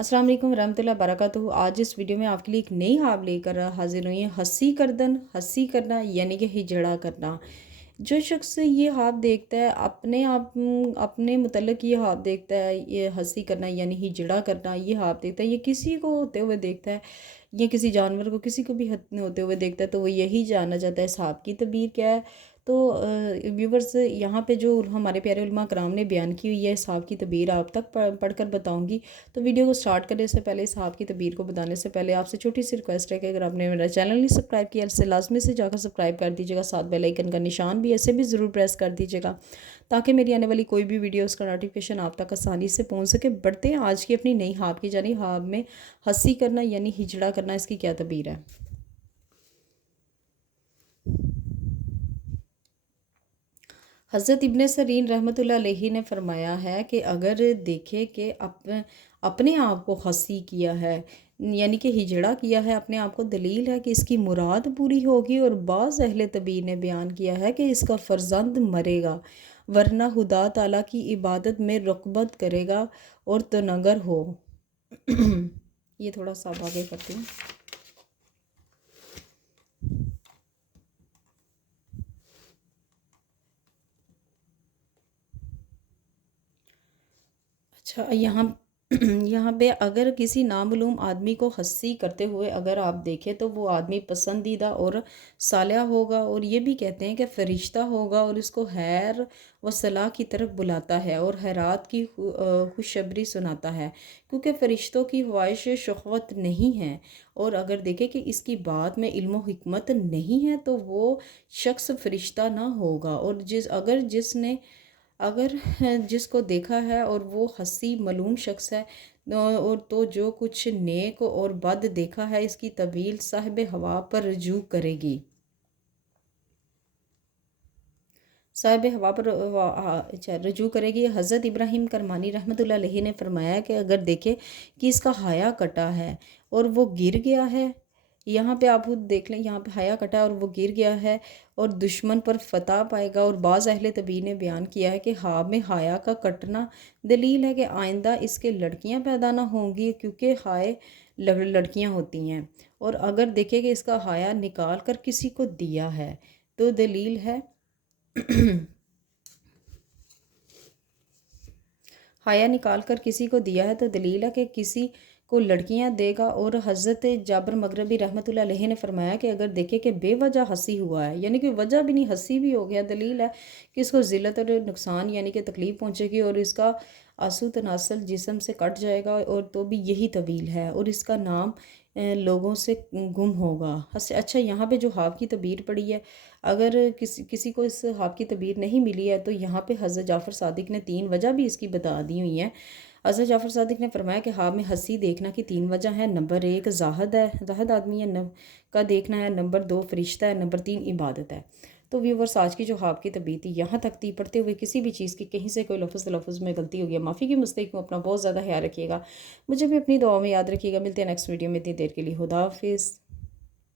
अस्सलाम वालेकुम रहमतुल्लाहि वबरकातुहू। आज इस वीडियो में आपके लिए एक नई हाब लेकर हाजिर हुई है। हंसी करना यानी कि हिजड़ा करना। जो शख्स ये हाब देखता है अपने मुतल्लिक ये हाब देखता है, ये हंसी करना यानी हिजड़ा करना, ये हाब देखता है, ये किसी को होते हुए देखता है या किसी जानवर को किसी को भी होते हुए देखता है, तो वो यही जानना चाहता है इस हाब की तबीर क्या है। तो व्यूवर्स, यहाँ पे जो हमारे प्यारे उलमा कराम ने बयान की हुई है इस हाब की तबीर आप तक पढ़कर बताऊँगी। तो वीडियो को स्टार्ट करने से पहले, इस हाब की तबीर को बताने से पहले आपसे छोटी सी रिक्वेस्ट है कि अगर आपने मेरा चैनल नहीं सब्सक्राइब किया इससे लाजमी से जाकर सब्सक्राइब कर दीजिएगा। साथ बेल आइकन का निशान भी ऐसे भी ज़रूर प्रेस कर दीजिएगा ताकि मेरी आने वाली कोई भी वीडियो उसका नोटिफिकेशन आप तक आसानी से पहुंच सके। बढ़ते हैं आज की अपनी नई हाब की जानी। हाब में हंसी करना यानी हिजड़ा करना, इसकी क्या तबीर है। हज़रत इब्ने सरीन रहमतुल्लाह अलैहि ने फरमाया है कि अगर देखे कि अपने आप को हंसी किया है यानी कि हिजड़ा किया है अपने आप को, दलील है कि इसकी मुराद पूरी होगी। और बाज़ अहले तबीर ने बयान किया है कि इसका फ़र्जंद मरेगा वरना खुदा ताला की इबादत में रग़बत करेगा और तनगर हो। ये थोड़ा सा आगे करती हूँ। अच्छा, यहाँ पे अगर किसी नामालूम आदमी को हंसी करते हुए अगर आप देखें तो वो आदमी पसंदीदा और सालिहा होगा। और ये भी कहते हैं कि फ़रिश्ता होगा और इसको खैर व सलाह की तरफ बुलाता है और खैरात की खुशखबरी सुनाता है, क्योंकि फ़रिश्तों की ख्वाहिश शहवत नहीं है। और अगर देखें कि इसकी बात में इल्म व हिकमत नहीं है तो वो शख्स फ़रिश्ता ना होगा। और अगर जिसको देखा है और वो हंसी मलूम शख्स है, और तो जो कुछ नेक और बद देखा है इसकी तवील साहिब हवा पर रजू करेगी। साहिब हवा पर अच्छा रजू करेगी। हज़रत इब्राहिम करमानी रहमतुल्लाह अलैहि ने फरमाया कि अगर देखे कि इसका हाया कटा है और वो गिर गया है, यहाँ पे आप खुद देख लें, यहाँ पे हाया कटा और वो गिर गया है और दुश्मन पर फतह पाएगा। और बाज़ अहले तबीर ने बयान किया है कि हाब में हाया का कटना दलील है कि आइंदा इसके लड़कियाँ पैदा ना होंगी, क्योंकि हाय लड़कियाँ होती हैं। और अगर देखे कि इसका हाया निकाल कर किसी को दिया है तो दलील है हाया निकाल कर किसी को दिया है तो दलील है कि किसी को लड़कियां देगा। और हज़रत जाबर मगरबी रहमतुल्लाह अलैहि ने फरमाया कि अगर देखे कि बेवजह हंसी हुआ है यानी कि वजह भी नहीं, हंसी भी हो गया, दलील है कि इसको ज़िल्लत और नुकसान यानी कि तकलीफ़ पहुंचेगी और इसका आंसू तनासल जिस्म से कट जाएगा। और तो भी यही तवील है और इसका नाम लोगों से गुम होगा। अच्छा, यहाँ पे जो हाब की तबीर पड़ी है, अगर किसी को इस हाब की तबीर नहीं मिली है तो यहाँ पे हज़रत जाफ़र सादिक ने 3 वजह भी इसकी बता दी हुई हैं। हज़रत जाफ़र सादिक ने फरमाया कि हाब में हंसी देखना की 3 वजह हैं। नंबर 1 जाहिद आदमी है का देखना है, नंबर 2 फरिश्ता है, नंबर 3 इबादत है। तो व्यूवर्स, आज की जो हाब की तबीर थी यहाँ तक थी। पढ़ते हुए किसी भी चीज़ की कहीं से कोई लफ्ज़ में गलती हो गया, माफ़ी की मुस्तहिक हूँ। अपना बहुत ज़्यादा ख्याल रखिएगा, मुझे भी अपनी दुआ में याद रखिएगा। मिलते हैं नेक्स्ट वीडियो में, इतनी देर के लिए खुदा हाफिज़।